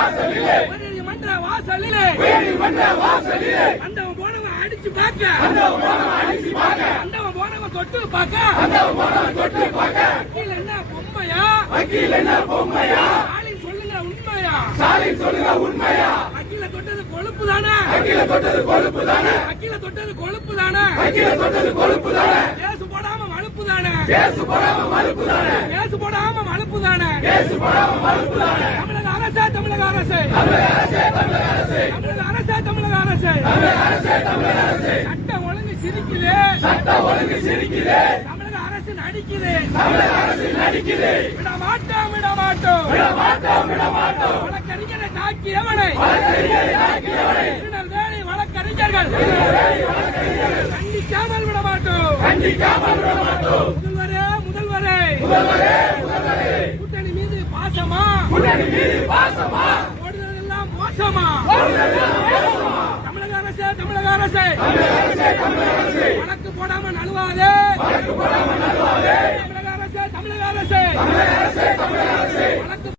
உயர்நீதிமன்ற வாசலிலே. அந்தவன் போனவன் அடிச்சு பார்க்க. போனவன் தொட்டு பார்க்க. வக்கீல் என்ன பொம்மையா? வக்கீல் என்ன பொம்மையா? ஸ்டாலின் சொல்லுங்க உண்மையா? சொல்லுங்க உண்மையா? வக்கீல தொட்டது கொழுப்பு தானே? வக்கீல தொட்டது கொழுப்பு தானே? வக்கீல தொட்டது கொழுப்பு தானே? வக்கீல தொட்டது கொழுப்பு தானே? கேஸ் போடாம மழுப்பு தானே? கேஸ் போடாம மறுப்பு தானே? கேஸ் போடாம மழுப்பு தானே? கேஸ் போடாம மறுப்பு தானே? தமிழக அரசே. தமிழக அரசே தமிழக அரசே. ஒழுங்கு சிரிக்குது. ஒழுங்கு சிரிக்குது. தமிழக அரசு நடிக்குது அரசு நடிக்குது விட மாட்டோம் விட மாட்டோம் விட மாட்டோம் வேலை வழக்கறிஞர்கள். கண்டிக்காமல் விட மாட்டோம் கண்டிக்காமல் விட மாட்டோம் முதல்வரே. முதல்வரே முதல்வரே. பாசமா எல்லாம் மோசமா? தமிழக அரசு தமிழக அரசு. வழக்கு போடாம நழுவாதே. தமிழக அரசு தமிழக அரசு. வழக்கு